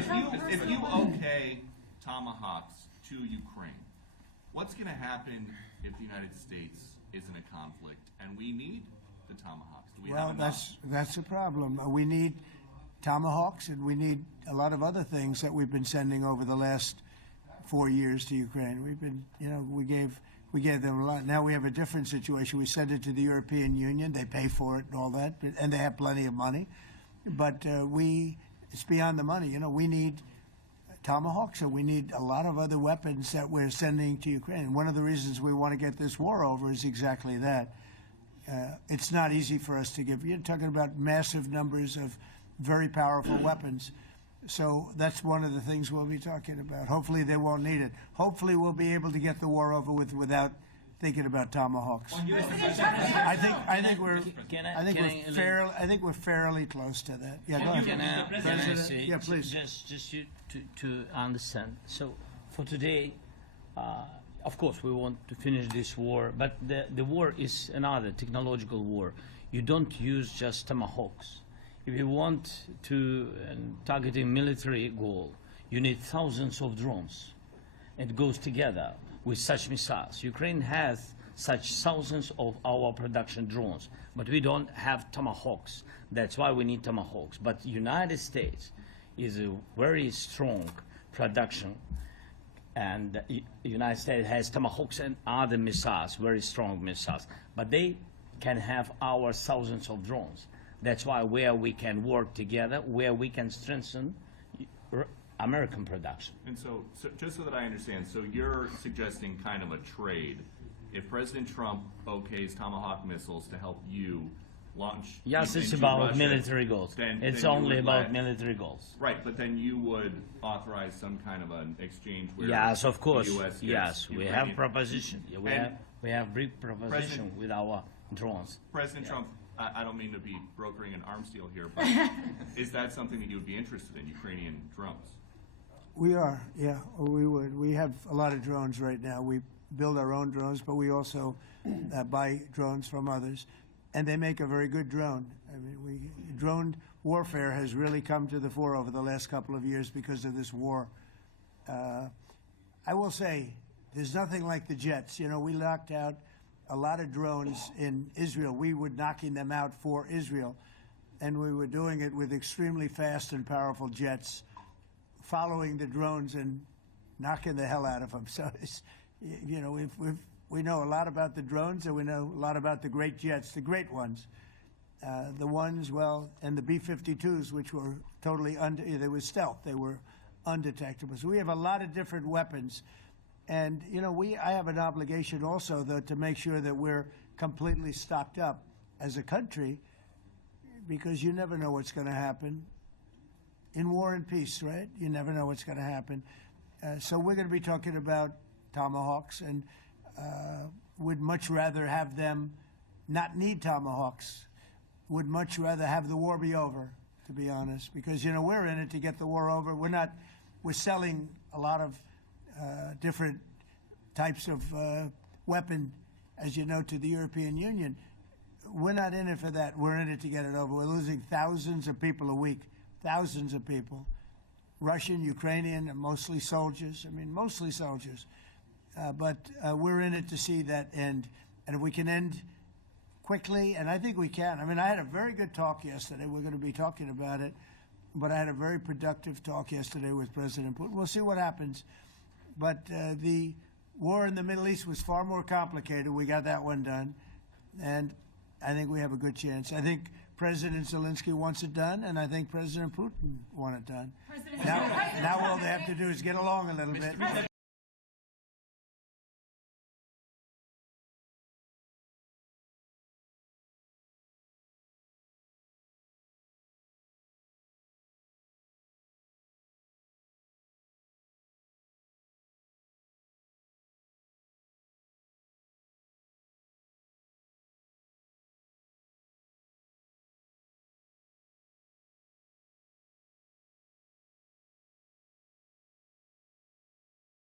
if you okay Tomahawks to Ukraine, what's going to happen if the United States is in a conflict and we need the Tomahawks? Do we have enough? That's a problem. We need Tomahawks, and we need a lot of other things that we've been sending over the last 4 years to Ukraine. We've been, we gave them a lot. Now we have a different situation. We send it to the European Union. They pay for it and all that, and they have plenty of money. But it's beyond the money. We need Tomahawks, and we need a lot of other weapons that we're sending to Ukraine. And one of the reasons we want to get this war over is exactly that. It's not easy for us to give. You're talking about massive numbers of very powerful weapons. So that's one of the things we'll be talking about. Hopefully they won't need it. Hopefully we'll be able to get the war over with without thinking about Tomahawks. I think we're fairly close to that. Yeah, go ahead. Can I say, yeah, please. Just to understand. So for today, of course, we want to finish this war, but the war is another technological war. You don't use just Tomahawks. If you want to target a military goal, you need thousands of drones. It goes together with such missiles. Ukraine has such thousands of our production drones, but we don't have Tomahawks. That's why we need Tomahawks. But United States is a very strong production, and United States has Tomahawks and other missiles, very strong missiles, but they can have our thousands of drones. That's why where we can work together, where we can strengthen American production. And so just so that I understand, so you're suggesting kind of a trade. If President Trump okays Tomahawk missiles to help you launch yes, it's into about Russia, military goals. It's then only about military goals. Right, but then you would authorize some kind of an exchange where yes, of course. the US gets yes, we Ukrainian. have proposition. We have big proposition with our drones. President Trump, I don't mean to be brokering an arms deal here, but is that something that you would be interested in, Ukrainian drones? We are, yeah, we would. We have a lot of drones right now. We build our own drones, but we also buy drones from others, and they make a very good drone. I mean, drone warfare has really come to the fore over the last couple of years because of this war. I will say, there's nothing like the jets. We knocked out a lot of drones in Israel. We were knocking them out for Israel, and we were doing it with extremely fast and powerful jets, following the drones and knocking the hell out of them. So, we know a lot about the drones, and we know a lot about the great jets, the great ones. The ones, and the B-52s, which were totally they were stealth. They were undetectable. So we have a lot of different weapons. And, I have an obligation also, though, to make sure that we're completely stocked up as a country, because you never know what's going to happen. In war and peace, right? You never know what's going to happen. So we're going to be talking about Tomahawks, and would much rather have them not need Tomahawks. Would much rather have the war be over, to be honest, because, we're in it to get the war over. We're selling a lot of different types of weapon, as you know, to the European Union. We're not in it for that. We're in it to get it over. We're losing thousands of people a week, thousands of people, Russian, Ukrainian, and mostly soldiers. I mean, mostly soldiers. But we're in it to see that end. And if we can end quickly, and I think we can. I mean, I had a very good talk yesterday. We're going to be talking about it. But I had a very productive talk yesterday with President Putin. We'll see what happens. But the war in the Middle East was far more complicated. We got that one done. And I think we have a good chance. I think President Zelenskyy wants it done, and I think President Putin wants it done. Now all they have to do is get along a little bit.